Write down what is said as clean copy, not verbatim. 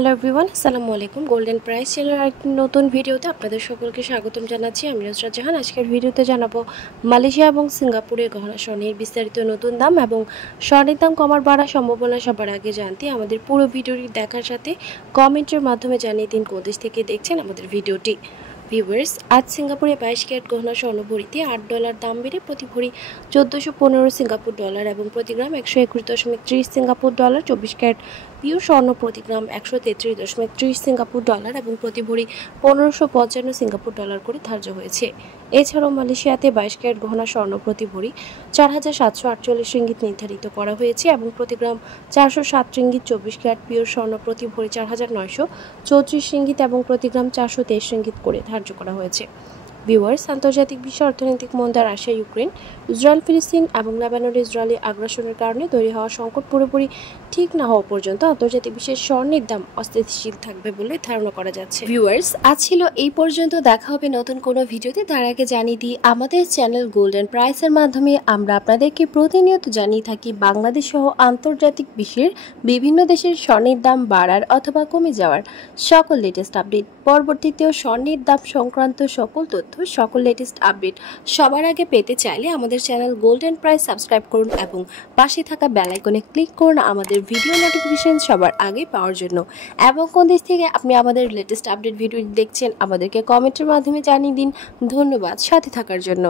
Hello everyone, আসসালামু আলাইকুম। Golden price চ্যানেলের একটি নতুন ভিডিওতে আপনাদের সকলকে স্বাগতম জানাচ্ছি। আমি নুসরাত জাহান। আজকের ভিডিওতে জানাবো মালয়েশিয়া এবং সিঙ্গাপুরের গহনা স্বর্ণের বিস্তারিত নতুন দাম এবং স্বর্ণের দাম কমার বাড়ার সম্ভাবনা সবার আগে জানতে আমাদের পুরো ভিডিওটি দেখার সাথে কমেন্টের মাধ্যমে জানিয়ে দিন কোন দেশ থেকে দেখছেন আমাদের ভিডিওটি। ভিউয়ার্স, আজ সিঙ্গাপুরে 22 ক্যারেট গহনা স্বর্ণ ভরিতে $8 দাম বেড়ে প্রতি ভরি 1415 সিঙ্গাপুর ডলার এবং প্রতি গ্রাম 121.30 সিঙ্গাপুর ডলার। 24 ক্যারেট পিওর স্বর্ণ প্রতি গ্রাম 133.30 সিঙ্গাপুর ডলার এবং প্রতি ভরি 1555 সিঙ্গাপুর ডলার করে ধার্য হয়েছে। এছাড়াও মালয়েশিয়াতে 22 ক্যারেট গহনা স্বর্ণ প্রতি ভরি 4748 রিঙ্গিত নির্ধারিত করা হয়েছে এবং প্রতি গ্রাম 407 রিঙ্গিত। 24 ক্যারেট পিওর স্বর্ণ প্রতি ভরি 4934 রিঙ্গিত এবং প্রতি গ্রাম 423 রিঙ্গিত করে ধার্য করা হয়েছে। ভিউয়ার্স, আন্তর্জাতিক বিশ্ব অর্থনৈতিক মন্দা, রাশিয়া, ইউক্রেন, ইসরায়েল, ফিলিস্তিন এবং লেবাননে ইসরায়েলি আগ্রাসনের কারণে তৈরি হওয়া সংকট পুরোপুরি ঠিক না হওয়া পর্যন্ত আন্তর্জাতিক বিশ্বের স্বর্ণের দাম অস্থিতিশীল থাকবে বলে ধারণা করা যাচ্ছে। ভিউয়ার্স, আজ ছিল এই পর্যন্ত। দেখা হবে নতুন কোনো ভিডিওতে। তার আগে জানিয়ে দিই, আমাদের চ্যানেল গোল্ডেন প্রাইসের মাধ্যমে আমরা আপনাদেরকে প্রতিনিয়ত জানিয়ে থাকি বাংলাদেশ সহ আন্তর্জাতিক বিশ্বের বিভিন্ন দেশের স্বর্ণের দাম বাড়ার অথবা কমে যাওয়ার সকল লেটেস্ট আপডেট। পরবর্তীতেও স্বর্ণের দাম সংক্রান্ত সকল তথ্য, সকল লেটেস্ট আপডেট সবার আগে পেতে চাইলে আমাদের চ্যানেল গোল্ডেন প্রাইস সাবস্ক্রাইব করুন এবং পাশে থাকা বেল আইকনে ক্লিক করুন আমাদের ভিডিও নোটিফিকেশন সবার আগে পাওয়ার জন্য। এবং কোন দেশ থেকে আপনি আমাদের লেটেস্ট আপডেট ভিডিও দেখছেন আমাদেরকে কমেন্টের মাধ্যমে জানিয়ে দিন। ধন্যবাদ সাথে থাকার জন্য।